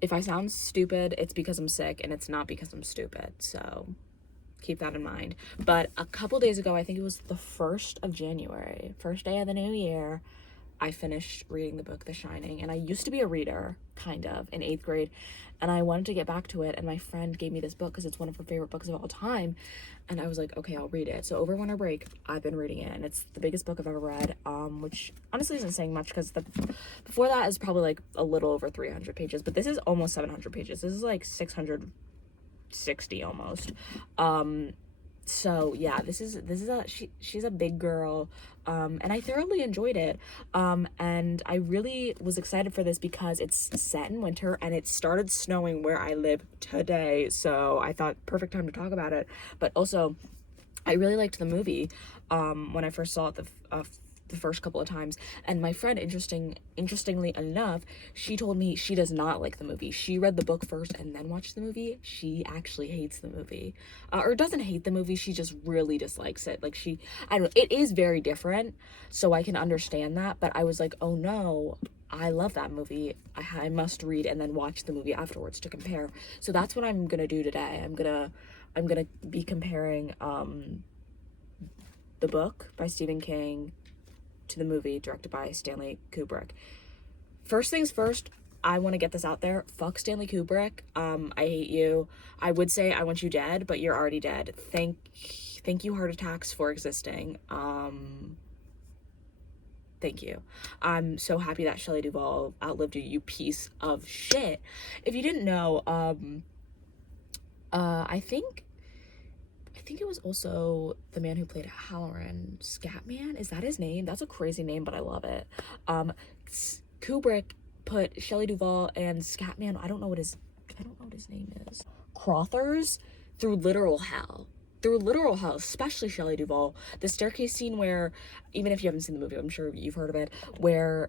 If I sound stupid, it's because I'm sick, and it's not because I'm stupid, so keep that in mind. But a couple days ago, I think it was the 1st of January, first day of the new year, I finished reading the book The Shining. And I used to be a reader, kind of, in 8th grade, and I wanted to get back to it, and my friend gave me this book because it's one of her favorite books of all time, and I was like, okay, I'll read it. So over winter break, I've been reading it, and it's the biggest book I've ever read, which honestly isn't saying much because the before that is probably like a little over 300 pages, but this is almost 700 pages. This is like 660 almost. So yeah, this is she's a big girl, and I thoroughly enjoyed it, and I really was excited for this because it's set in winter and it started snowing where I live today, so I thought perfect time to talk about it. But also, I really liked the movie when I first saw it the first couple of times, and my friend, interestingly enough, she told me she does not like the movie. She read the book first and then watched the movie. She actually hates the movie, or doesn't hate the movie, she just really dislikes it. Like, I don't know, it is very different, so I can understand that, but I was like, oh no, I love that movie. I must read and then watch the movie afterwards to compare. So that's what I'm gonna do today. I'm gonna be comparing the book by Stephen King to the movie directed by Stanley Kubrick. First things first, I want to get this out there. Fuck Stanley Kubrick. I hate you. I would say I want you dead, but you're already dead. Thank you, heart attacks, for existing. Thank you. I'm so happy that Shelley Duvall outlived you, you piece of shit. If you didn't know, I think it was also the man who played Halloran, Scatman. Is that his name? That's a crazy name, but I love it. Kubrick put Shelley Duvall and Scatman, I don't know what his name is, Crothers, through literal hell. Especially Shelley Duvall. The staircase scene where, even if you haven't seen the movie, I'm sure you've heard of it, where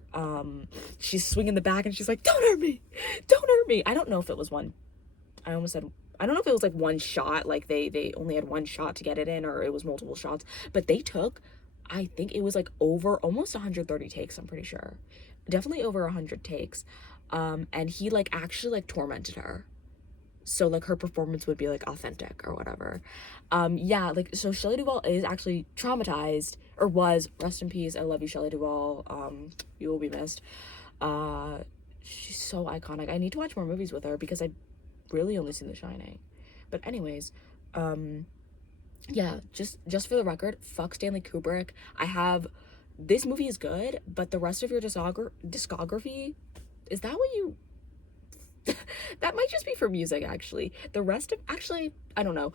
she's swinging the bag and she's like, don't hurt me, don't hurt me. I don't know if it was one, I don't know if it was like one shot, like they only had one shot to get it in, or it was multiple shots, but they took, I think it was like over almost 130 takes, I'm pretty sure. Definitely over 100 takes. And he like actually like tormented her, so like her performance would be like authentic or whatever. Yeah, like, so Shelley Duvall is actually traumatized, or was. Rest in peace. I love you, Shelley Duvall. You will be missed. She's so iconic. I need to watch more movies with her because I really only seen The Shining. But anyways, yeah, just for the record, fuck Stanley Kubrick. This movie is good, but the rest of your discography, is that what you that might just be for music, actually. The rest of, actually, I don't know,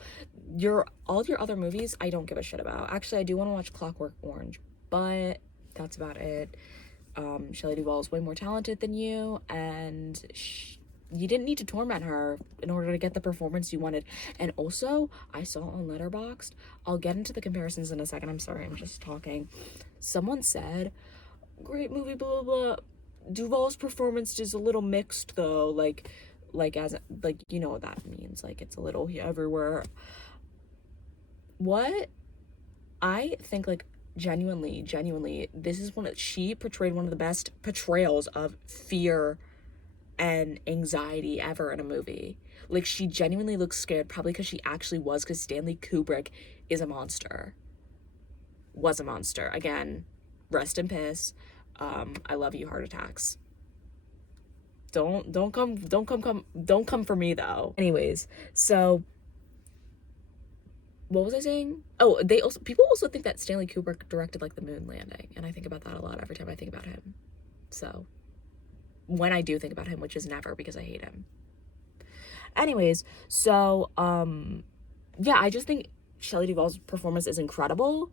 all your other movies I don't give a shit about. Actually, I do want to watch Clockwork Orange, but that's about it. Shelley Duvall is way more talented than you, and you didn't need to torment her in order to get the performance you wanted. And also, I saw on Letterboxd, I'll get into the comparisons in a second, I'm sorry, I'm just talking. Someone said, great movie, blah, blah, blah. Duvall's performance is a little mixed, though, like, as, like, you know what that means, like, it's a little everywhere. What? I think, like, genuinely, this is she portrayed one of the best portrayals of fear and anxiety ever in a movie. Like, she genuinely looks scared, probably because she actually was, because Stanley Kubrick is a monster. Was a monster. Again, rest in piss. I love you, heart attacks. Don't come for me, though. Anyways, so what was I saying? Oh, people also think that Stanley Kubrick directed like the moon landing, and I think about that a lot every time I think about him. So when I do think about him, which is never, because I hate him. Anyways, so yeah, I just think Shelley Duvall's performance is incredible.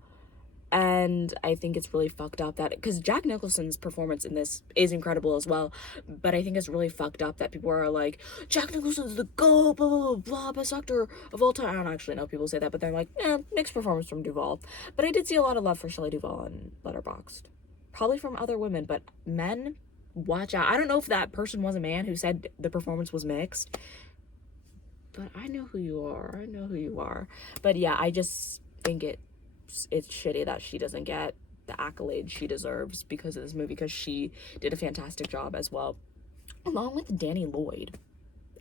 And I think it's really fucked up that, because Jack Nicholson's performance in this is incredible as well, but I think it's really fucked up that people are like, Jack Nicholson's the GOAT, blah, blah, blah, blah, best actor of all time. I don't actually know if people say that, but they're like, mixed performance from Duvall. But I did see a lot of love for Shelley Duvall on Letterboxd. Probably from other women, but men, watch out. I don't know if that person was a man who said the performance was mixed, but I know who you are. But yeah, I just think it's shitty that she doesn't get the accolades she deserves because of this movie, because she did a fantastic job as well, along with Danny Lloyd.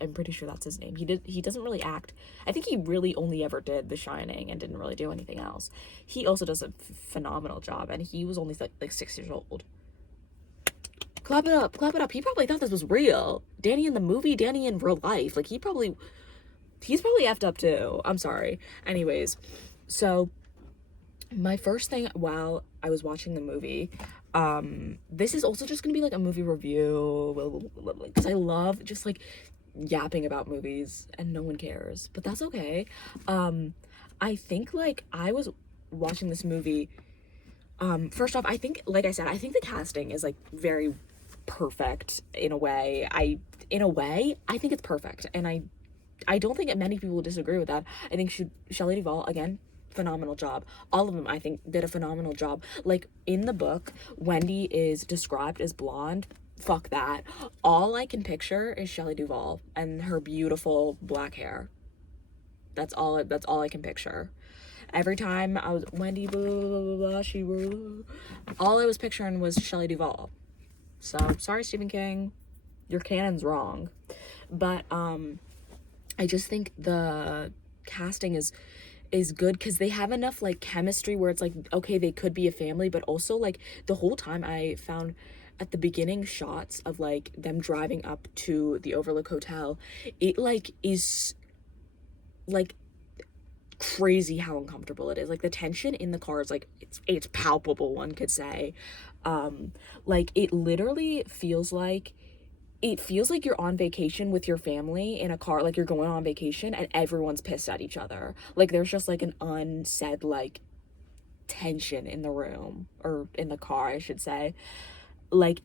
I'm pretty sure that's his name. He doesn't really act. I think he really only ever did The Shining and didn't really do anything else. He also does a phenomenal job, and he was only like 6 years old. Clap it up, clap it up. He probably thought this was real. Danny in the movie, Danny in real life. Like, he's probably effed up too. I'm sorry. Anyways, so my first thing while I was watching the movie, this is also just gonna be like a movie review, because I love just like yapping about movies and no one cares, but that's okay. I think like I was watching this movie, first off, I think, like I said, I think the casting is like very perfect in a way. I think it's perfect, and I don't think many people will disagree with that. I think Shelley Duvall, again, phenomenal job. All of them, I think, did a phenomenal job. Like, in the book, Wendy is described as blonde. Fuck that. All I can picture is Shelley Duvall and her beautiful black hair. That's all I can picture. Every time I was Wendy, blah, blah, blah, blah, all I was picturing was Shelley Duvall. So, sorry, Stephen King, your canon's wrong. But I just think the casting is good, because they have enough like chemistry where it's like, okay, they could be a family, but also like the whole time I found at the beginning shots of like them driving up to the Overlook Hotel, it like is like crazy how uncomfortable it is. Like, the tension in the car is like, it's palpable, one could say. Like, it literally feels like you're on vacation with your family in a car, like you're going on vacation and everyone's pissed at each other. Like, there's just like an unsaid like tension in the room, or in the car, I should say. Like,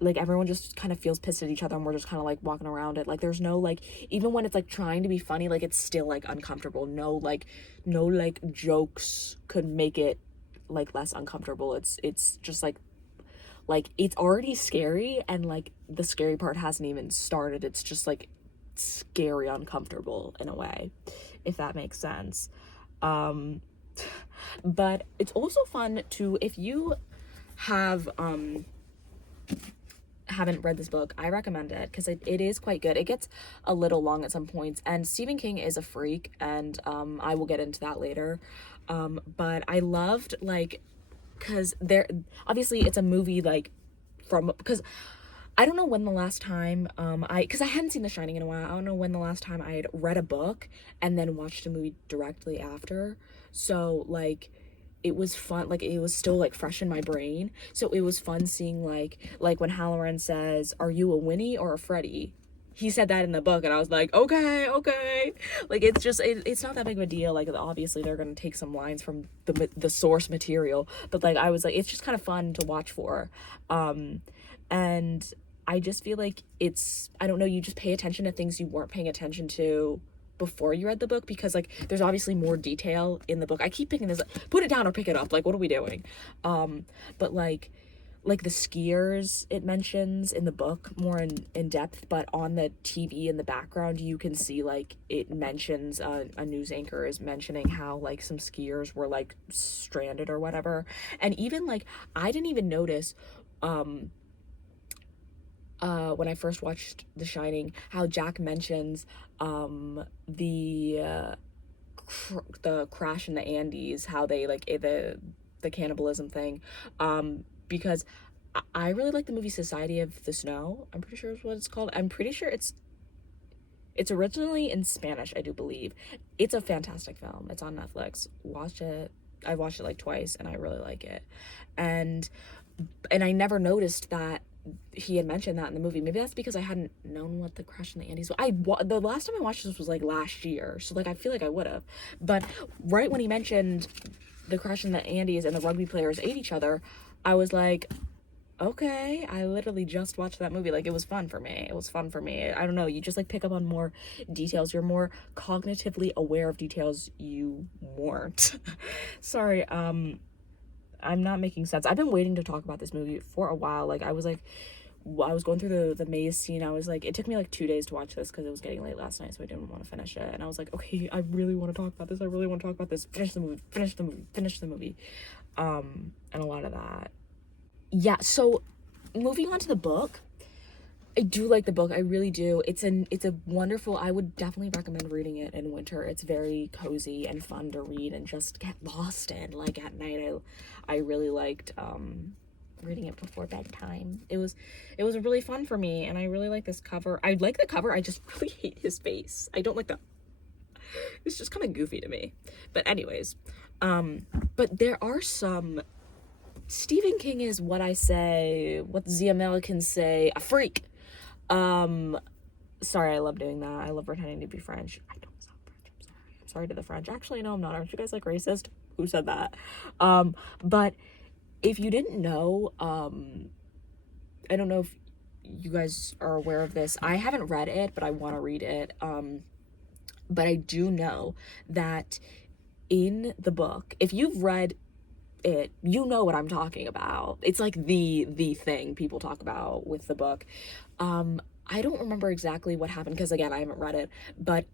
like everyone just kind of feels pissed at each other, and we're just kind of like walking around it. Like, there's no like, even when it's like trying to be funny, like it's still like uncomfortable. No like jokes could make it like less uncomfortable. It's just like it's already scary, and like the scary part hasn't even started. It's just like scary uncomfortable in a way, if that makes sense. But it's also fun to, if you haven't read this book, I recommend it, because it is quite good. It gets a little long at some points, and Stephen King is a freak, and I will get into that later. But I loved, like, because obviously it's a movie like because I don't know when the last time because I hadn't seen The Shining in a while. I don't know when the last time I had read a book and then watched a movie directly after. So like, it was fun, like it was still like fresh in my brain. So it was fun seeing like when Halloran says, "Are you a Winnie or a Freddy?" He said that in the book, and I was like, okay. Like, it's just, it's not that big of a deal. Like, obviously they're gonna take some lines from the source material, but like, I was like, it's just kind of fun to watch for. And I just feel like it's, I don't know, you just pay attention to things you weren't paying attention to before you read the book, because like there's obviously more detail in the book. I keep picking this up. Put it down or pick it up. Like, what are we doing? But like the skiers it mentions in the book more in depth, but on the TV in the background you can see like it mentions a news anchor is mentioning how like some skiers were like stranded or whatever. And even like, I didn't even notice when I first watched The Shining, how Jack mentions the crash in the Andes, how they like the cannibalism thing, because I really like the movie Society of the Snow. I'm pretty sure is what it's called. I'm pretty sure it's originally in Spanish, I do believe. It's a fantastic film. It's on Netflix. Watch it. I watched it like twice, and I really like it. And I never noticed that he had mentioned that in the movie. Maybe that's because I hadn't known what the crash in the Andes was. The last time I watched this was like last year, so like I feel like I would have. But right when he mentioned the crash in the Andes and the rugby players ate each other, I was like, okay, I literally just watched that movie. Like, it was fun for me. I don't know, you just like pick up on more details. You're more cognitively aware of details you weren't. Sorry, I'm not making sense. I've been waiting to talk about this movie for a while. Like, I was going through the maze scene. I was like, it took me like 2 days to watch this because it was getting late last night, so I didn't want to finish it. And I was like, okay, I really want to talk about this. Finish the movie. And a lot of that. Yeah, so moving on to the book, I do like the book. I really do. It's a wonderful, I would definitely recommend reading it in winter. It's very cozy and fun to read and just get lost in. Like at night, I really liked reading it before bedtime. It was really fun for me, and I really like this cover. I like the cover. I just really hate his face. I don't like the, it's just kind of goofy to me. But anyways, but there are some, Stephen King is what the Americans say, a freak. Sorry, I love doing that. I love pretending to be French. I don't sound French. I'm sorry. I'm sorry to the French. Actually, no, I'm not. Aren't you guys like racist? Who said that? But if you didn't know, I don't know if you guys are aware of this. I haven't read it, but I want to read it. But I do know that in the book, if you've read it, you know what I'm talking about. It's like the thing people talk about with the book. I don't remember exactly what happened because again, I haven't read it, but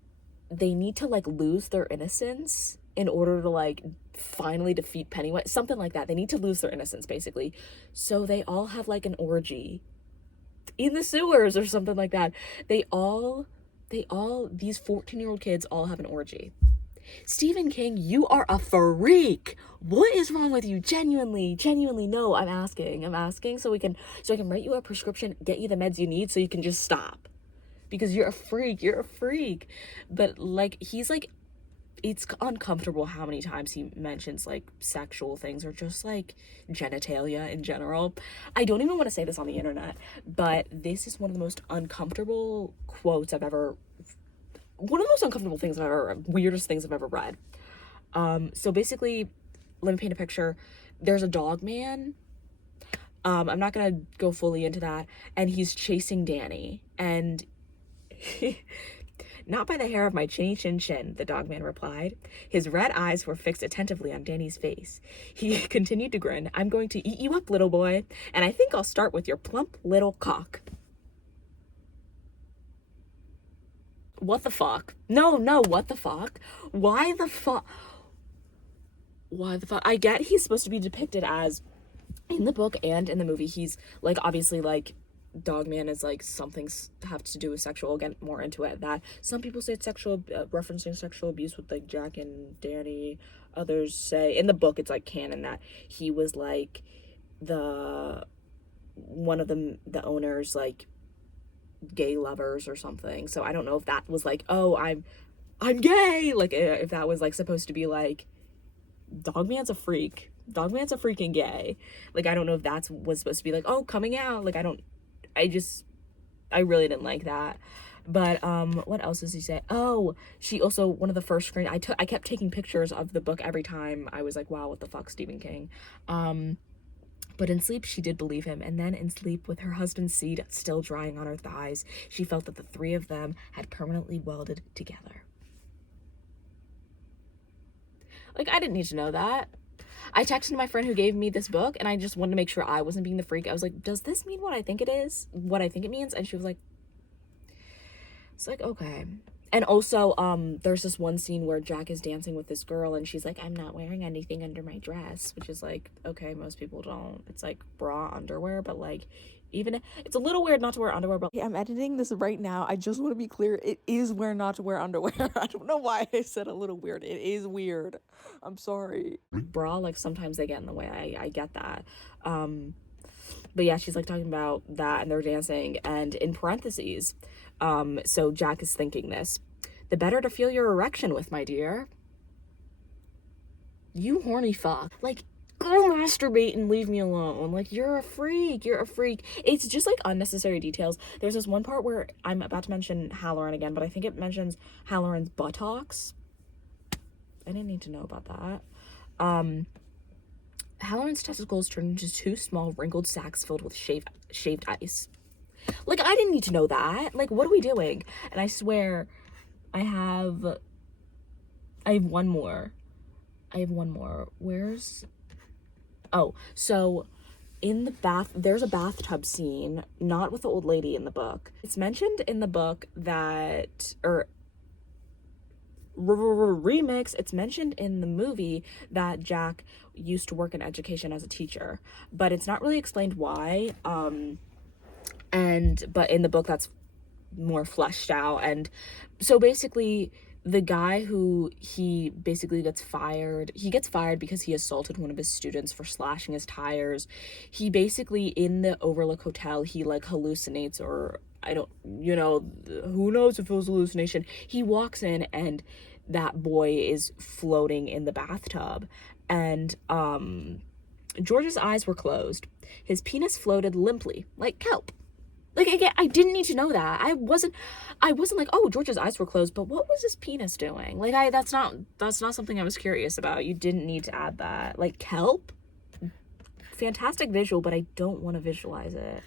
they need to like lose their innocence in order to like finally defeat Pennywise, something like that. They need to lose their innocence basically. So they all have like an orgy in the sewers or something like that. They all these 14-year-old kids all have an orgy. Stephen King, you are a freak. What is wrong with you? Genuinely, no, I'm asking so I can write you a prescription, get you the meds you need so you can just stop. Because you're a freak. But like, he's like, it's uncomfortable how many times he mentions like sexual things or just like genitalia in general. I don't even want to say this on the internet, but this is one of the most uncomfortable quotes I've ever, one of the most uncomfortable things I've ever, weirdest things I've ever read. So basically, let me paint a picture. There's a dog man. I'm not gonna go fully into that. And he's chasing Danny. And not by the hair of my chinny chin chin, the dog man replied. His red eyes were fixed attentively on Danny's face. He continued to grin. I'm going to eat you up, little boy. And I think I'll start with your plump little cock. What the fuck? No, what the fuck? Why the fuck? I get he's supposed to be depicted as, in the book and in the movie, he's like, obviously, like, Dogman is like something have to do with sexual. I'll get more into it. That some people say it's sexual, referencing sexual abuse with like Jack and Danny. Others say in the book it's like canon that he was like one of the owners like gay lovers or something. So I don't know if that was like, oh, I'm gay, like if that was like supposed to be like Dogman's a freak, Dogman's a freaking gay. Like I don't know if that's was supposed to be like, oh, coming out. Like I really didn't like that. But what else does he say? Oh, she also, one of the first screen I kept taking pictures of the book every time. I was like, wow, what the fuck, Stephen King. But in sleep, she did believe him. And then in sleep, with her husband's seed still drying on her thighs, she felt that the three of them had permanently welded together. Like, I didn't need to know that. I texted my friend who gave me this book, and I just wanted to make sure I wasn't being the freak. I was like, does this mean what I think it is? What I think it means? And she was like, it's like, okay. And also, there's this one scene where Jack is dancing with this girl, and she's like, I'm not wearing anything under my dress, which is like, okay, most people don't. It's like bra underwear, but like, even it's a little weird not to wear underwear, but I'm editing this right now. I just want to be clear, it is weird not to wear underwear. I don't know why I said a little weird. It is weird. I'm sorry. Bra, like sometimes they get in the way. I get that. But yeah, she's like talking about that, and they're dancing, and in parentheses, so Jack is thinking this: the better to feel your erection with, my dear. You horny fuck. Like, go masturbate and leave me alone. Like, you're a freak. It's just like unnecessary details. There's this one part where I'm about to mention Halloran again, but I think it mentions Halloran's buttocks. I didn't need to know about that. Halloran's testicles turned into two small wrinkled sacks filled with shaved ice. Like, I didn't need to know that. Like, what are we doing? And I swear, I have one more. Where's... Oh, so in the bath, there's a bathtub scene, not with the old lady in the book. It's mentioned in the book that, or remix, it's mentioned in the movie that Jack used to work in education as a teacher, but it's not really explained why. but in the book that's more fleshed out. And so basically the guy who he gets fired because he assaulted one of his students for slashing his tires. He basically, in the Overlook Hotel, he like hallucinates, or I don't, who knows if it was hallucination. He walks in and that boy is floating in the bathtub, and George's eyes were closed. His penis floated limply like kelp. Like, again, I didn't need to know that. I wasn't like, oh, George's eyes were closed, but what was his penis doing? Like, that's not something I was curious about. You didn't need to add that. Like, kelp? Fantastic visual, but I don't want to visualize it.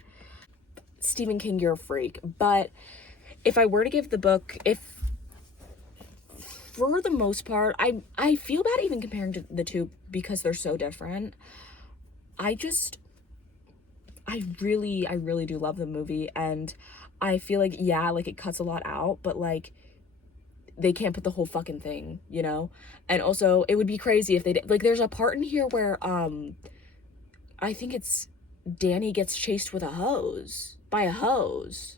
Stephen King, you're a freak. But if I were to give the book, for the most part, I feel bad even comparing to the two because they're so different. I really do love the movie, and I feel like, yeah, like, it cuts a lot out, but, like, they can't put the whole fucking thing, And also, it would be crazy if they did. Like, there's a part in here where, I think it's Danny gets chased with by a hose.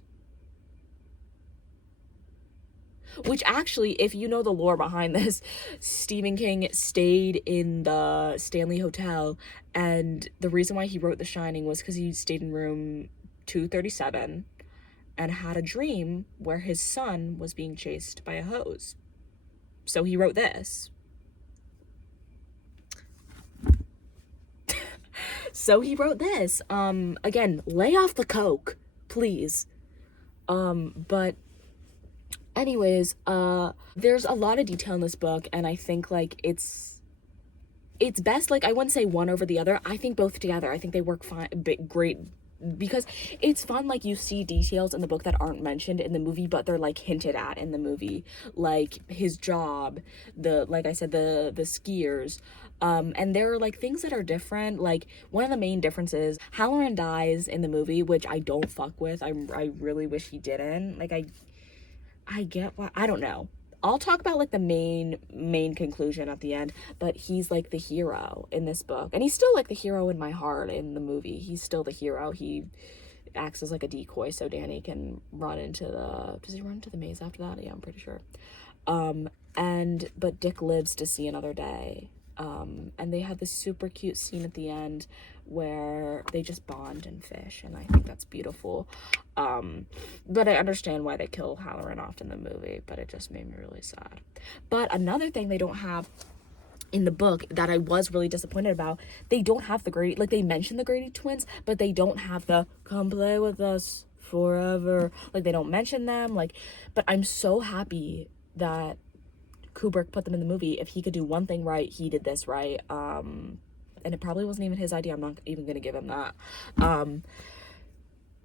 Which actually, if you know the lore behind this, Stephen King stayed in the Stanley Hotel, and the reason why he wrote The Shining was because he stayed in room 237 and had a dream where his son was being chased by a hose. So he wrote this. Again, lay off the coke, please. But anyways, there's a lot of detail in this book, and I think, like, it's best, like, I wouldn't say one over the other. I think both together. I think they work fine, great, because it's fun, like, you see details in the book that aren't mentioned in the movie, but they're, like, hinted at in the movie, like his job, like I said, the skiers, and there are, like, things that are different. Like, one of the main differences, Halloran dies in the movie, which I don't fuck with. I really wish he didn't. Like, I get why, I don't know. I'll talk about, like, the main conclusion at the end, but he's, like, the hero in this book. And he's still, like, the hero in my heart in the movie. He's still the hero. He acts as, like, a decoy so Danny can run into does he run into the maze after that? Yeah, I'm pretty sure. But Dick lives to see another day. And they have this super cute scene at the end where they just bond and fish, and I think that's beautiful. But I understand why they kill Halloran off in the movie, but it just made me really sad. But another thing they don't have in the book that I was really disappointed about, they don't have the Grady, like, they mention the Grady twins, but they don't have the come play with us forever, like, they don't mention them, like, but I'm so happy that Kubrick put them in the movie. If he could do one thing right, he did this right. And it probably wasn't even his idea. I'm not even gonna give him that.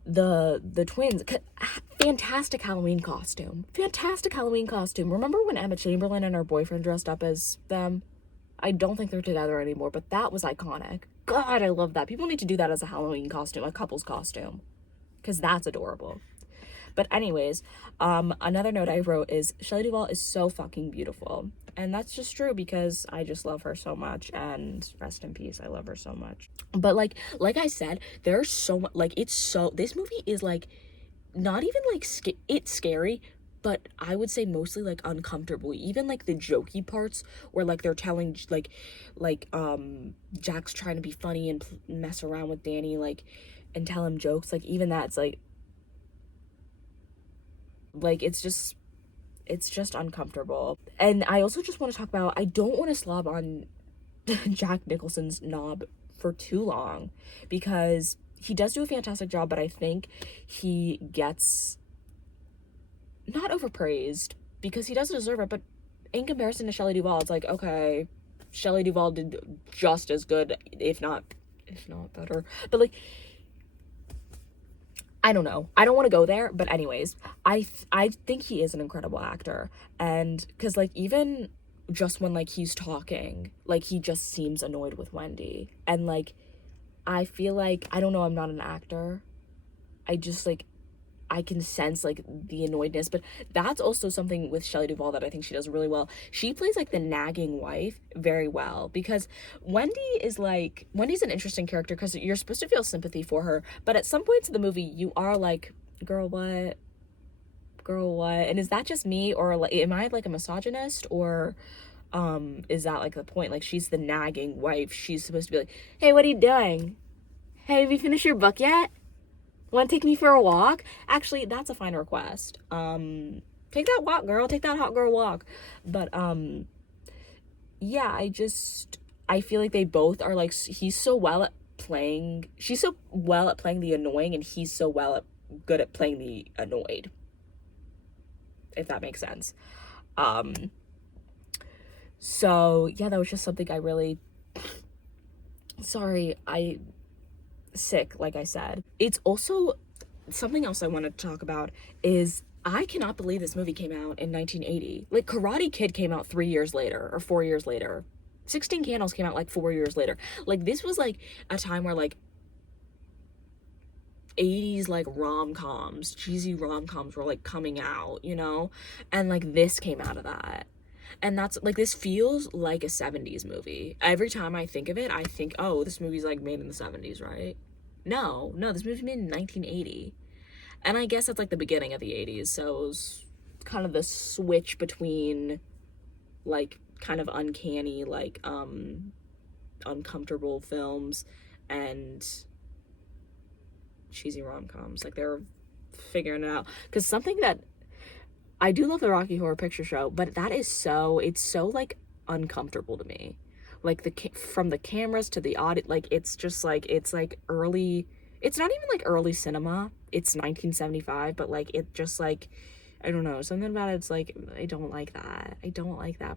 The twins, fantastic Halloween costume. Remember when Emma Chamberlain and her boyfriend dressed up as them? I don't think they're together anymore, but that was iconic. God, I love that. People need to do that as a Halloween costume, a couple's costume, because that's adorable. But anyways, another note I wrote is Shelley Duvall is so fucking beautiful. And that's just true because I just love her so much, and rest in peace, I love her so much. But like I said, there's so much, like, this movie is, like, not even, like, it's scary, but I would say mostly, like, uncomfortable. Even, like, the jokey parts where, like, they're telling, like, Jack's trying to be funny and mess around with Danny, like, and tell him jokes, like, even that's, like, it's just uncomfortable. And I also just want to talk about, I don't want to slob on Jack Nicholson's knob for too long, because he does do a fantastic job, but I think he gets not overpraised because he doesn't deserve it, but in comparison to Shelley Duvall, it's like, okay, Shelley Duvall did just as good, if not better, but, like, I don't know. I don't want to go there, but anyways, I think he is an incredible actor. And because, like, even just when, like, he's talking, like, he just seems annoyed with Wendy. And, like, I feel like, I don't know, I'm not an actor. I just, like, I can sense like the annoyedness, but that's also something with Shelley Duvall that I think she does really well. She plays like the nagging wife very well, because Wendy's an interesting character because you're supposed to feel sympathy for her, but at some points in the movie you are like, girl, what? Girl, what? And is that just me, or like, am I like a misogynist, or is that like the point? Like, she's the nagging wife. She's supposed to be like, hey, what are you doing? Hey, have you finished your book yet? Want to take me for a walk? Actually, that's a fine request. Take that walk, girl. Take that hot girl walk. But yeah, I feel like they both are like, she's so well at playing the annoying, and he's so good at playing the annoyed, if that makes sense. So yeah, that was just something I really, sorry, sick, like I said. It's also something else I wanted to talk about is I cannot believe this movie came out in 1980. Like, Karate Kid came out 3 years later or 4 years later. 16 Candles came out like 4 years later. Like, this was like a time where like 80s like rom-coms, cheesy rom-coms were like coming out, you know? And like this came out of that. And that's like, this feels like a 70s movie. Every time I think of it, I think, oh, this movie's like made in the 70s, right? No, this movie's made in 1980. And I guess that's like the beginning of the 80s. So it was kind of the switch between like kind of uncanny, like uncomfortable films and cheesy rom-coms. Like, they were figuring it out. Because something that I do love, the Rocky Horror Picture Show, but it's so like uncomfortable to me. Like, from the cameras to the audio, like, it's just like, it's like early, it's not even like early cinema, it's 1975, but like, it just like, I don't know, something about it's like, I don't like that,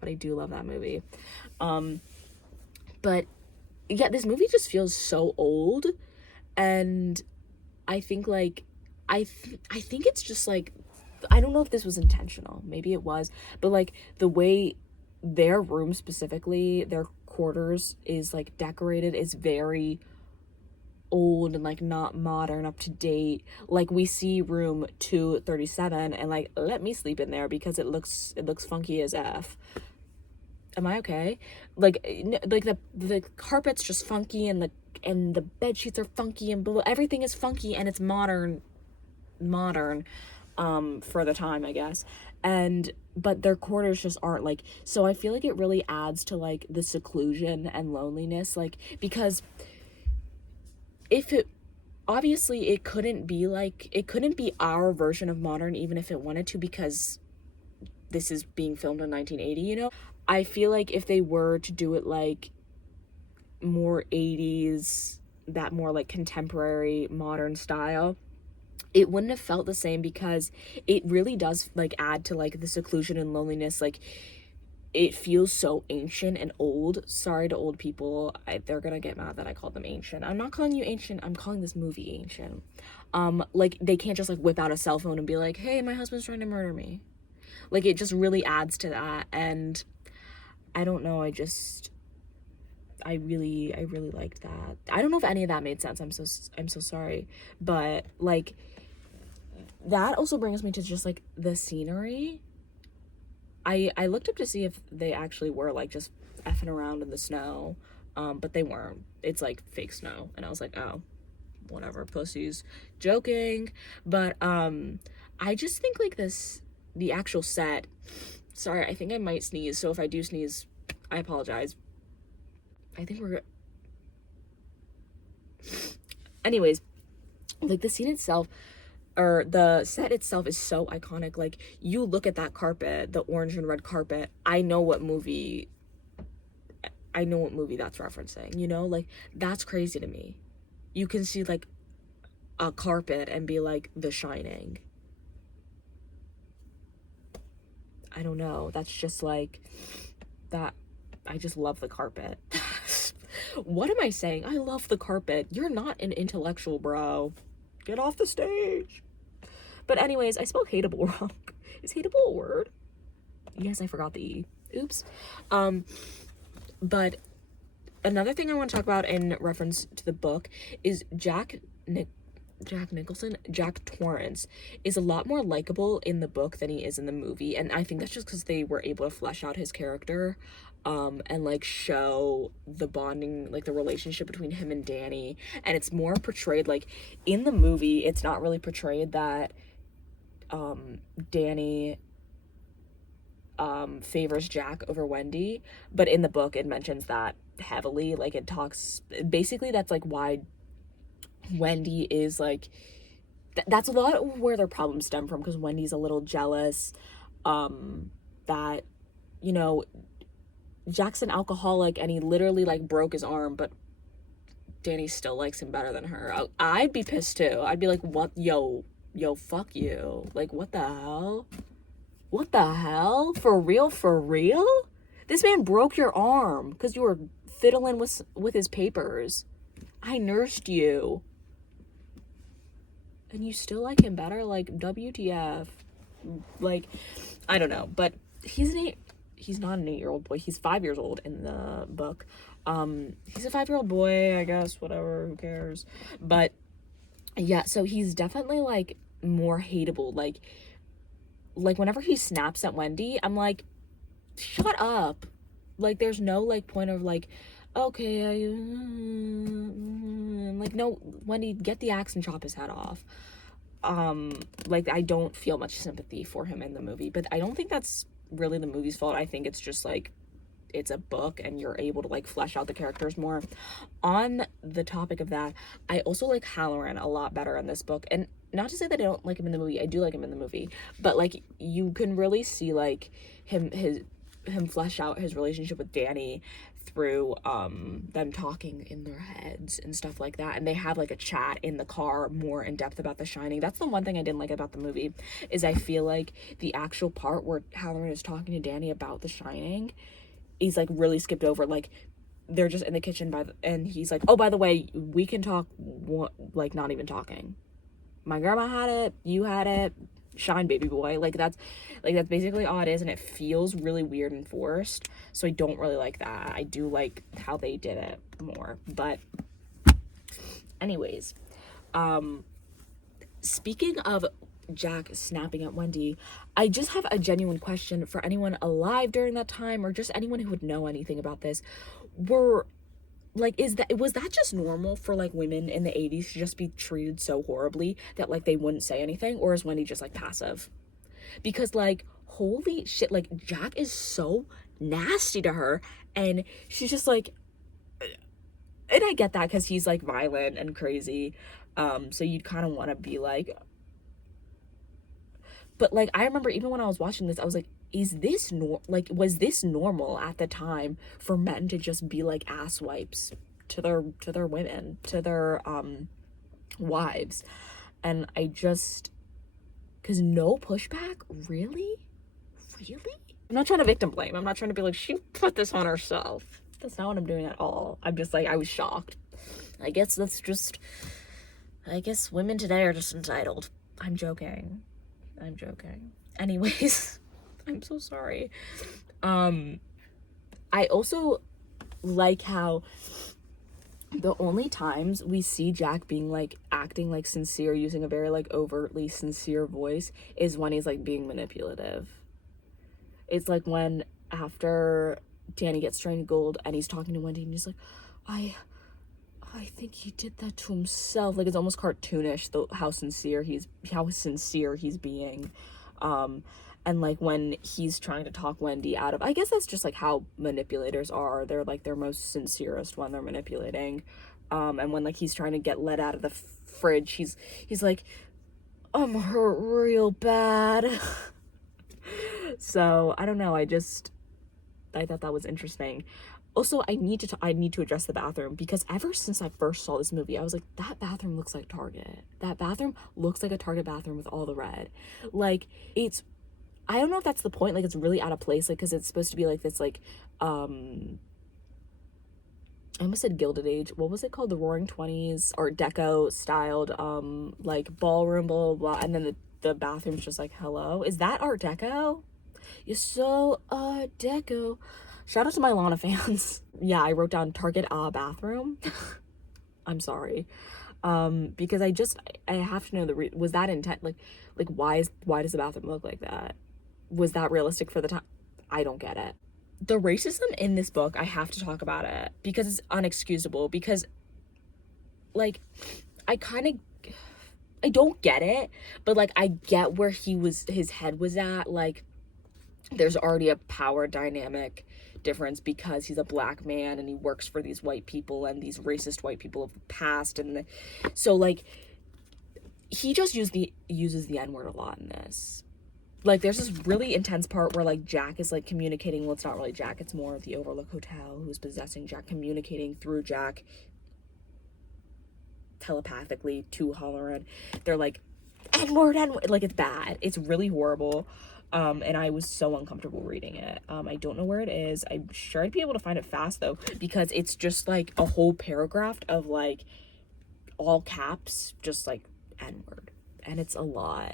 but I do love that movie. But yeah, this movie just feels so old, and I think like, I think it's just like, I don't know if this was intentional, maybe it was, but like the way their room, specifically their quarters, is like decorated is very old and like not modern, up to date. Like, we see room 237 and like, let me sleep in there because it looks funky as F. Am I okay? Like the carpet's just funky, and the bed sheets are funky, and everything is funky, and it's modern for the time, I guess. But their quarters just aren't like, so I feel like it really adds to like the seclusion and loneliness, like, because obviously it couldn't be our version of modern, even if it wanted to, because this is being filmed in 1980, you know? I feel like if they were to do it like more 80s, that more like contemporary modern style, it wouldn't have felt the same, because it really does like add to like the seclusion and loneliness. Like, it feels so ancient and old. Sorry to old people, they're gonna get mad that I called them ancient. I'm not calling you ancient, I'm calling this movie ancient. Like, they can't just like whip out a cell phone and be like, hey, my husband's trying to murder me. Like, it just really adds to that. And I don't know, I really liked that. I don't know if any of that made sense. I'm so sorry. But like, that also brings me to just like the scenery. I looked up to see if they actually were like just effing around in the snow, but they weren't. It's like fake snow, and I was like, oh, whatever, pussies, joking. But I just think like the actual set. Sorry, I think I might sneeze. So if I do sneeze, I apologize. I think we're good. Anyways, like, the scene itself, or the set itself, is so iconic. Like, you look at that carpet, the orange and red carpet, I know what movie that's referencing, you know? Like, that's crazy to me. You can see like a carpet and be like, The Shining. I don't know, that's just like that. I just love the carpet. What am I saying? I love the carpet. You're not an intellectual, bro. Get off the stage. But anyways, I spelled hateable wrong. Is hateable a word? Yes, I forgot the E. Oops. But another thing I want to talk about in reference to the book is Jack Jack Torrance is a lot more likable in the book than he is in the movie, and I think that's just because they were able to flesh out his character, and like show the bonding, like the relationship between him and Danny, and it's more portrayed like in the movie. It's not really portrayed that Danny favors Jack over Wendy, but in the book it mentions that heavily. Like it talks basically, that's like why Wendy is like that's a lot of where their problems stem from, because Wendy's a little jealous that, you know, Jack's an alcoholic and he literally like broke his arm, but Danny still likes him better than her. I'd be pissed too. I'd be like, what? Yo, fuck you. Like, what the hell? What the hell? For real? For real? This man broke your arm because you were fiddling with his papers. I nursed you. And you still like him better? Like, WTF? Like, I don't know. But he's not an 8-year-old boy. He's 5 years old in the book. He's a 5-year-old boy, I guess. Whatever. Who cares? But, yeah, so he's definitely, like, more hateable. Like, whenever he snaps at Wendy, I'm like, shut up. Like, there's no, like, point of, like, okay, like, no, Wendy, get the axe and chop his head off. Like, I don't feel much sympathy for him in the movie, but I don't think that's really the movie's fault. I think it's just, like, it's a book and you're able to, like, flesh out the characters more. On the topic of that, I also like Halloran a lot better in this book, and not to say that I don't like him in the movie. I do like him in the movie, but, like, you can really see, like, him flesh out his relationship with Danny through them talking in their heads and stuff like that, and they have like a chat in the car more in depth about The Shining. That's the one thing I didn't like about the movie, is I feel like the actual part where Halloran is talking to Danny about The Shining is like really skipped over. Like, they're just in the kitchen and he's like, oh, by the way, we can talk, like, not even talking. My grandma had it, you had it, shine, baby boy. Like, that's basically all it is, and it feels really weird and forced, so I don't really like that. I do like how they did it more. But anyways, speaking of Jack snapping at Wendy, I just have a genuine question for anyone alive during that time, or just anyone who would know anything about this. Was that just normal for, like, women in the 80s to just be treated so horribly that, like, they wouldn't say anything? Or is Wendy just, like, passive? Because, like, holy shit, like, Jack is so nasty to her, and she's just, like, and I get that because he's, like, violent and crazy, so you'd kind of want to be, like, but, like, I remember even when I was watching this, I was like, was this normal at the time for men to just be like ass wipes to their women, to their wives? And I just, because no pushback, really? I'm not trying to victim blame. I'm not trying to be like, she put this on herself. That's not what I'm doing at all. I'm just like, I was shocked. I guess women today are just entitled. I'm joking. Anyways, I'm so sorry. I also like how the only times we see Jack being, like, acting, like, sincere, using a very, like, overtly sincere voice, is when he's, like, being manipulative. It's, like, when after Danny gets strangled and he's talking to Wendy and he's like, I think he did that to himself. Like, it's almost cartoonish, how sincere he's being. And, like, when he's trying to talk Wendy out of, I guess that's just, like, how manipulators are. They're, like, their most sincerest when they're manipulating. And when, like, he's trying to get let out of the fridge, he's like, I'm hurt real bad. So, I don't know, I thought that was interesting. Also, I need to address the bathroom, because ever since I first saw this movie, I was like, that bathroom looks like Target. That bathroom looks like a Target bathroom with all the red. Like, I don't know if that's the point, like, it's really out of place, like, because it's supposed to be, like, this, like, I almost said Gilded Age, what was it called, the Roaring 20s, or Deco styled, like, ballroom, blah, blah, blah, and then the bathroom's just like, hello? Is that Art Deco? You're so Art Deco. Shout out to my Lana fans. Yeah, I wrote down Target bathroom. I'm sorry. Because I have to know was that intent, like why does the bathroom look like that? Was that realistic for the time? I don't get it. The racism in this book, I have to talk about it because it's unexcusable, because like I don't get it, but like I get where his head was at. Like, there's already a power dynamic difference because he's a black man and he works for these white people and these racist white people of the past, and so like he just uses the N-word a lot in this. Like, there's this really intense part where like Jack is like communicating, well, it's not really Jack, it's more of the Overlook Hotel who's possessing Jack, communicating through Jack telepathically to Halloran. They're like, N-word, like, it's bad, it's really horrible. And I was so uncomfortable reading it. I don't know where it is. I'm sure I'd be able to find it fast though, because it's just like a whole paragraph of like all caps, just like N-word, and it's a lot.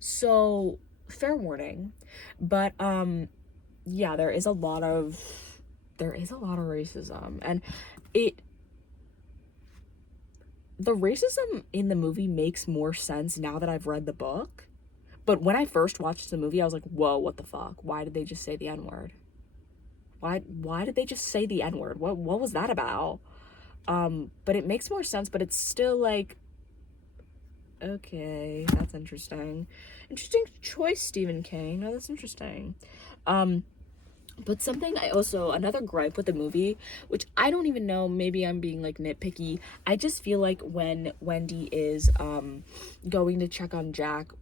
So fair warning. But yeah, there is a lot of racism, and the racism in the movie makes more sense now that I've read the book. But when I first watched the movie, I was like, whoa, what the fuck? Why did they just say the N-word? Why did they just say the N-word? What was that about? But it makes more sense, but it's still like, okay, that's interesting. Interesting choice, Stephen King. No, that's interesting. But something another gripe with the movie, which I don't even know, maybe I'm being like nitpicky. I just feel like when Wendy is going to check on Jack,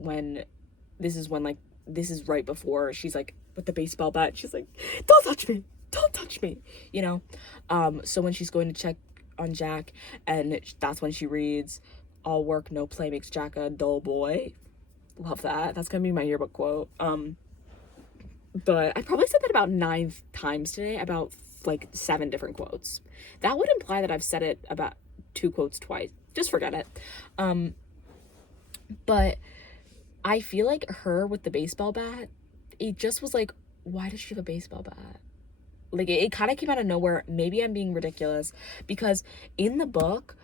this is right before she's like with the baseball bat, she's like, don't touch me, you know? So when she's going to check on Jack, and that's when she reads, all work, no play makes Jack a dull boy. Love that. That's gonna be my yearbook quote. But I probably said that about 9 times today, about like 7 different quotes. That would imply that I've said it about 2 quotes twice. Just forget it. But I feel like her with the baseball bat, it just was like, why does she have a baseball bat? Like, it kind of came out of nowhere. Maybe I'm being ridiculous, because in the book,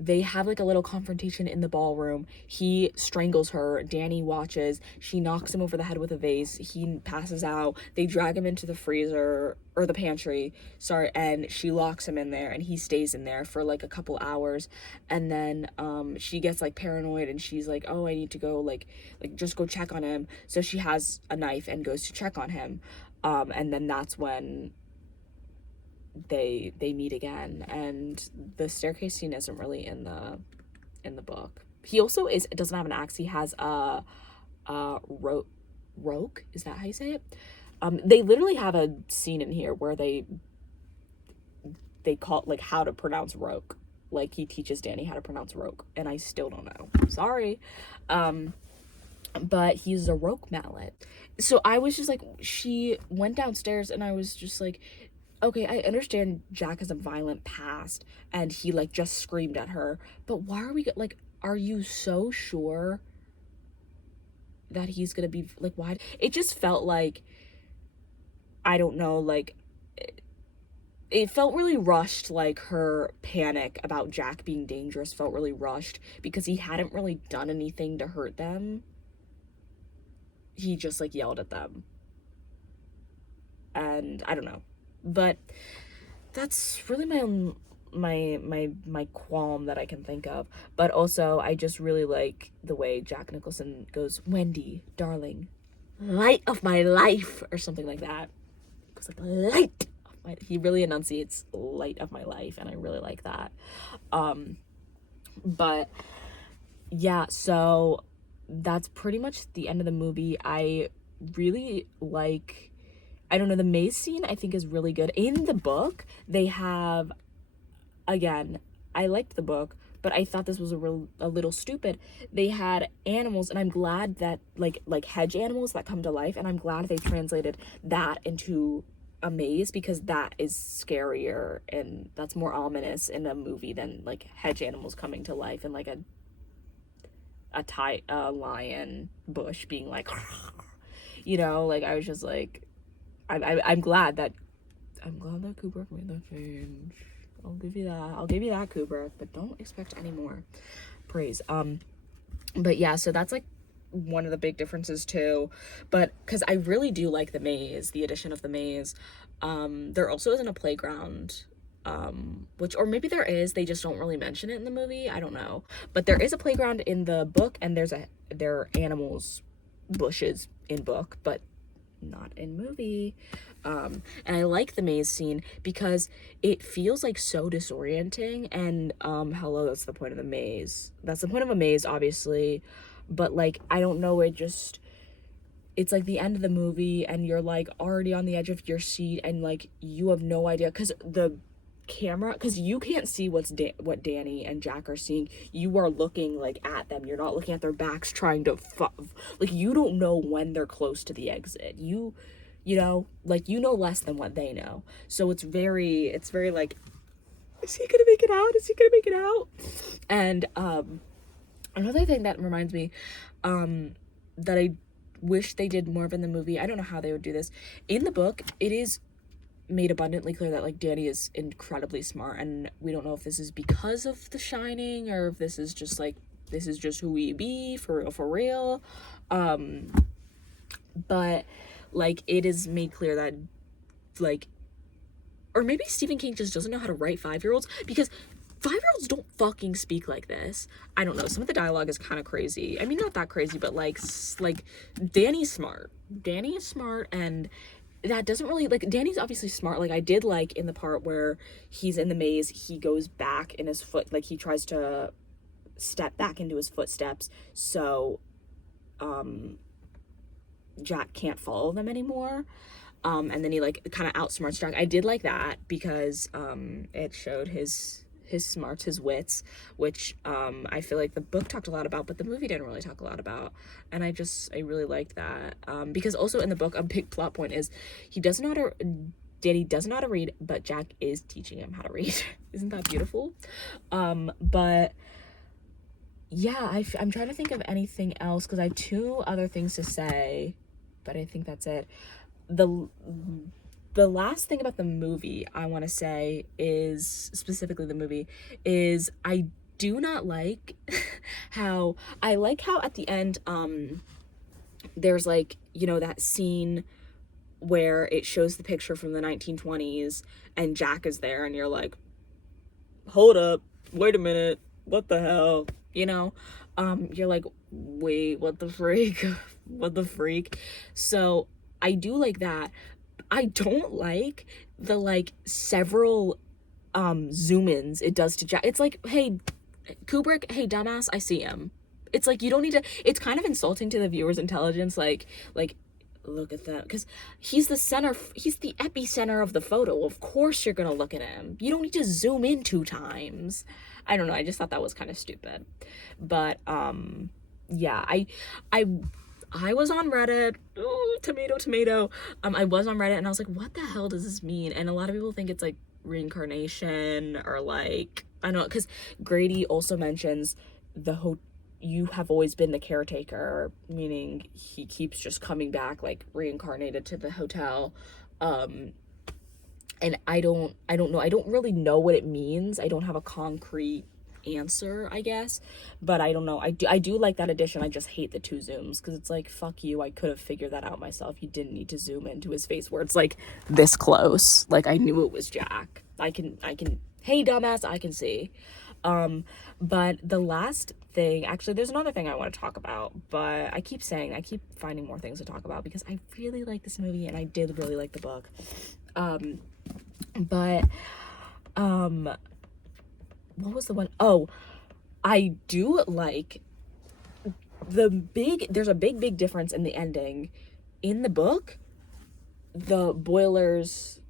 they have like a little confrontation in the ballroom. He strangles her. Danny watches. She knocks him over the head with a vase. He passes out. They drag him into the freezer, or the pantry, sorry, and she locks him in there, and he stays in there for like a couple hours. And then she gets like paranoid, and she's like, oh, I need to go like just go check on him. So she has a knife and goes to check on him. And then that's when they meet again, and the staircase scene isn't really in the book. He also doesn't have an axe. He has a roke. Is that how you say it? They literally have a scene in here where they call it like how to pronounce roke. Like, he teaches Danny how to pronounce roke, and I still don't know. Sorry. But he's a roke mallet. So I was just like, she went downstairs, and I was just like, okay, I understand Jack has a violent past, and he like just screamed at her, but why are we like, are you so sure that he's gonna be like, why? It just felt like, I don't know, like it felt really rushed. Like, her panic about Jack being dangerous felt really rushed, because he hadn't really done anything to hurt them. He just like yelled at them, and I don't know. But that's really my qualm that I can think of. But also, I just really like the way Jack Nicholson goes, Wendy, darling, light of my life, or something like that. He goes like, light of my, he really enunciates light of my life, and I really like that. But yeah, so that's pretty much the end of the movie. I really like, I don't know, the maze scene I think is really good. In the book, they have, again, I liked the book, but I thought this was a little stupid. They had animals, and I'm glad that, like hedge animals that come to life, and I'm glad they translated that into a maze, because that is scarier, and that's more ominous in a movie than, like, hedge animals coming to life, and, like, a lion bush being like, you know, like, I was just like, I'm glad that Kubrick made that change. I'll give you that. I'll give you that, Kubrick, but don't expect any more praise. But yeah, so that's like one of the big differences too. But because I really do like the maze, the addition of the maze. There also isn't a playground, which, or maybe there is, they just don't really mention it in the movie. I don't know. But there is a playground in the book, and there are animals, bushes in book, but not in movie. And I like the maze scene because it feels like so disorienting. And hello, that's the point of the maze. That's the point of a maze, obviously. But like, I don't know, it's like the end of the movie and you're like already on the edge of your seat and like you have no idea because the camera, because you can't see what Danny and Jack are seeing. You are looking like at them, you're not looking at their backs trying to like, you don't know when they're close to the exit. You know, like, you know less than what they know. So it's very like, is he gonna make it out, is he gonna make it out? And another thing that reminds me that I wish they did more of in the movie, I don't know how they would do this. In the book, it is made abundantly clear that like Danny is incredibly smart, and we don't know if this is because of The Shining or if this is just like, this is just who we be for real. But like, it is made clear that like, or maybe Stephen King just doesn't know how to write 5-year-olds, because 5-year-olds don't fucking speak like this. I don't know. Some of the dialogue is kind of crazy. I mean, not that crazy, but like Danny's smart. Danny is smart, and that doesn't really, like, Danny's obviously smart. Like, I did like in the part where he's in the maze, he goes back in his foot, like he tries to step back into his footsteps so Jack can't follow them anymore. And then he like kind of outsmarts Jack. I did like that because it showed his smarts, his wits, which I feel like the book talked a lot about, but the movie didn't really talk a lot about. And I really liked that. Because also in the book, a big plot point is Danny doesn't know how to read, but Jack is teaching him how to read. Isn't that beautiful? But yeah, I'm trying to think of anything else because I have 2 other things to say, but I think that's it. The last thing about the movie I want to say is, specifically the movie, is I do not like how at the end there's like, you know, that scene where it shows the picture from the 1920s and Jack is there and you're like, hold up, wait a minute, what the hell, you know? You're like, wait, what the freak? What the freak? So I do like that. I don't like the like several zoom ins it does to Jack. It's like, hey Kubrick, hey dumbass, I see him. It's like, you don't need to, it's kind of insulting to the viewer's intelligence, like look at that, because he's the epicenter of the photo. Of course you're gonna look at him. You don't need to zoom in 2 times. I don't know, I just thought that was kind of stupid. But yeah, I was on Reddit. Ooh, tomato. I was on Reddit and I was like, what the hell does this mean? And a lot of people think it's like reincarnation or like, I don't know, because Grady also mentions you have always been the caretaker, meaning he keeps just coming back, like reincarnated to the hotel. And I don't know. I don't really know what it means. I don't have a concrete answer, I guess, but I don't know. I do like that addition. I just hate the 2 zooms because it's like, fuck you, I could have figured that out myself. You didn't need to zoom into his face where it's like this close. Like, I knew it was Jack. I can hey dumbass, I can see. But the last thing, actually there's another thing I want to talk about, but I keep finding more things to talk about because I really like this movie and I did really like the book. But what was the one? Oh, I do like there's a big difference in the ending. In the book, the boilers,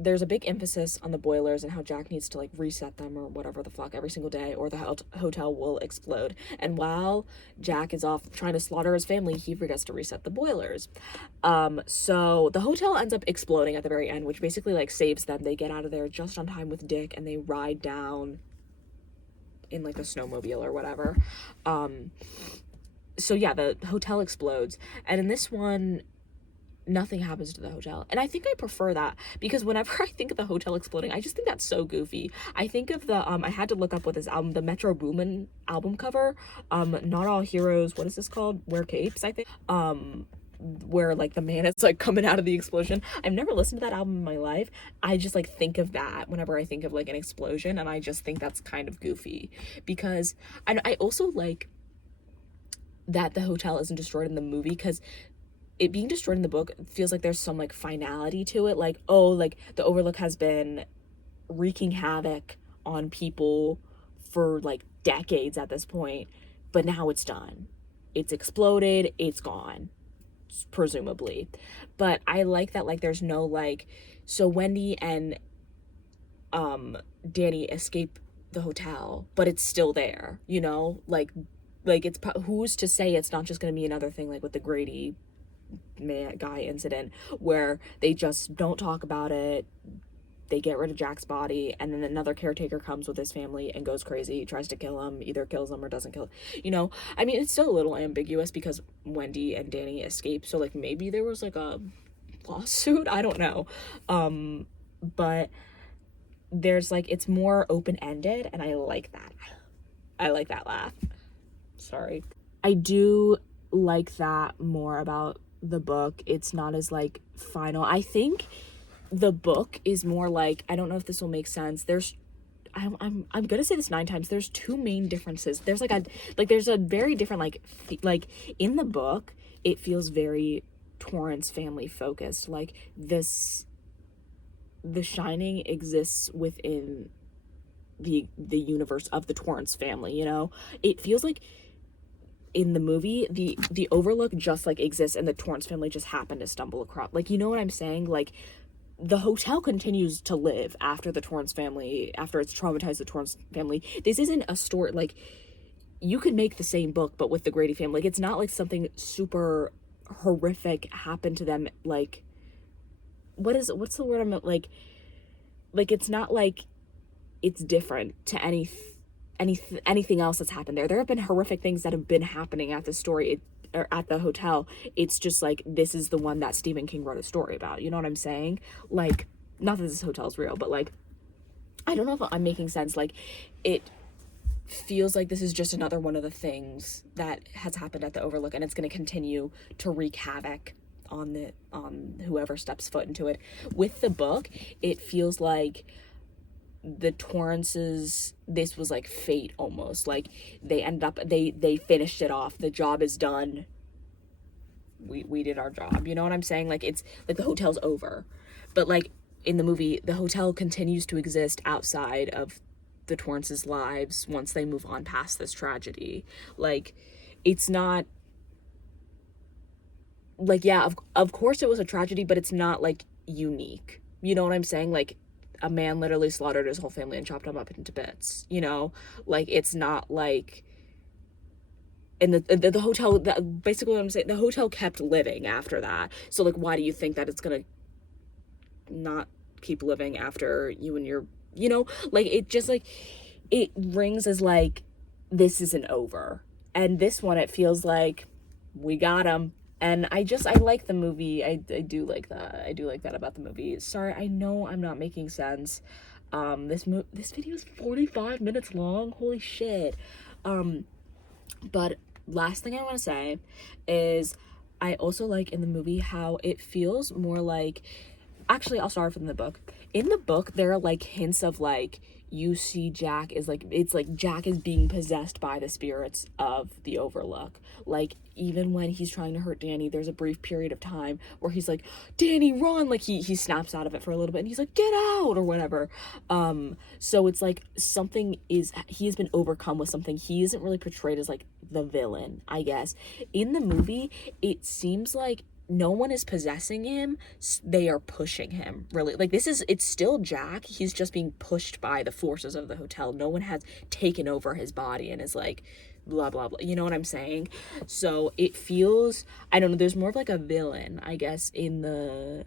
there's a big emphasis on the boilers and how Jack needs to like reset them or whatever the fuck every single day or the hotel will explode. And while Jack is off trying to slaughter his family, he forgets to reset the boilers. So the hotel ends up exploding at the very end, which basically like saves them. They get out of there just on time with Dick and they ride down in like a snowmobile or whatever. So yeah, the hotel explodes. And in this one, nothing happens to the hotel. And I think I prefer that, because whenever I think of the hotel exploding, I just think that's so goofy. I think of the I had to look up what this album, the Metro Boomin album cover, Not All Heroes, what is this called, Wear Capes, I think, where like the man is like coming out of the explosion. I've never listened to that album in my life. I just like think of that whenever I think of like an explosion, and I just think that's kind of goofy, because I also like that the hotel isn't destroyed in the movie, because it being destroyed in the book feels like there's some like finality to it, like, oh, like the Overlook has been wreaking havoc on people for like decades at this point, but now it's done, it's exploded, it's gone, presumably. But I like that, like, there's no like, so Wendy and Danny escape the hotel, but it's still there, you know, like it's, who's to say it's not just gonna be another thing like with the Grady man guy incident, where they just don't talk about it, they get rid of Jack's body, and then another caretaker comes with his family and goes crazy, tries to kill him, either kills him or doesn't kill him. You know, I mean, it's still a little ambiguous because Wendy and Danny escape, so like maybe there was like a lawsuit, I don't know, but there's like, it's more open-ended, and I like that laugh, sorry. I do like that more about the book. It's not as like final. I think the book is more like, I don't know if this will make sense, there's I'm gonna say this 9 times, there's 2 main differences. There's there's a very different like in the book it feels very Torrance family focused, like this, the Shining exists within the universe of the Torrance family, you know. It feels like in the movie the Overlook just like exists, and the Torrance family just happened to stumble across, like, you know what I'm saying, like the hotel continues to live after the Torrance family, after it's traumatized the Torrance family. This isn't a story, like, you could make the same book but with the Grady family. Like, it's not like something super horrific happened to them, like, what's the word I'm like it's not like it's different to anything else that's happened there. There have been horrific things that have been happening at the story, or at the hotel. It's just like, this is the one that Stephen King wrote a story about, you know what I'm saying? Like, not that this hotel is real, but like, I don't know if I'm making sense. Like, it feels like this is just another one of the things that has happened at the Overlook, and it's going to continue to wreak havoc on whoever steps foot into it. With the book, it feels like the Torrances, this was like fate almost, like they ended up, they finished it off, the job is done, we did our job, you know what I'm saying? Like, it's like the hotel's over. But like in the movie, the hotel continues to exist outside of the Torrances' lives once they move on past this tragedy. Like, it's not like, yeah, of course it was a tragedy, but it's not like unique, you know what I'm saying? Like, a man literally slaughtered his whole family and chopped them up into bits, you know? Like, it's not like, and the hotel, that basically what I'm saying, the hotel kept living after that. So like, why do you think that it's gonna not keep living after you and your, you know? Like, it just like, it rings as like, this isn't over. And this one, it feels like we got him. And I like the movie. I do like that. I do like that about the movie. Sorry, I know I'm not making sense. This video is 45 minutes long. Holy shit. But last thing I want to say is, I also like in the movie how it feels more like, actually, I'll start from the book. In the book, there are like hints of like, you see Jack is like, it's like Jack is being possessed by the spirits of the Overlook. Like, even when he's trying to hurt Danny, there's a brief period of time where he's like, Danny, run, like he snaps out of it for a little bit and he's like, get out, or whatever. So it's like he has been overcome with something. He isn't really portrayed as like the villain, I guess. In the movie, it seems like no one is possessing him, they are pushing him, really. Like, it's still Jack, he's just being pushed by the forces of the hotel. No one has taken over his body and is like, blah, blah, blah, you know what I'm saying? So it feels, I don't know, there's more of like a villain, I guess, in the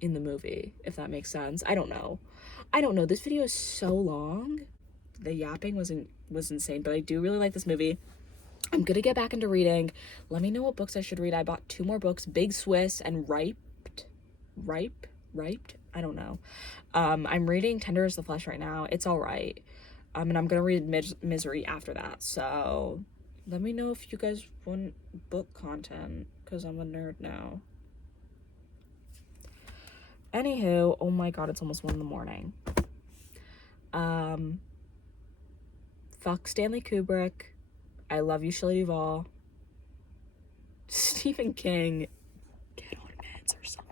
movie, if that makes sense. I don't know, this video is so long. The yapping was insane, but I do really like this movie. I'm gonna get back into reading. Let me know what books I should read. I bought 2 more books, Big Swiss and Riped. I don't know. I'm reading Tender as the Flesh right now. It's all right. And I'm gonna read Misery after that. So let me know if you guys want book content, because I'm a nerd now. Anywho, oh my god, it's almost 1 a.m. Fuck Stanley Kubrick. I love you, Shelley Duvall. Stephen King. Get on meds or something.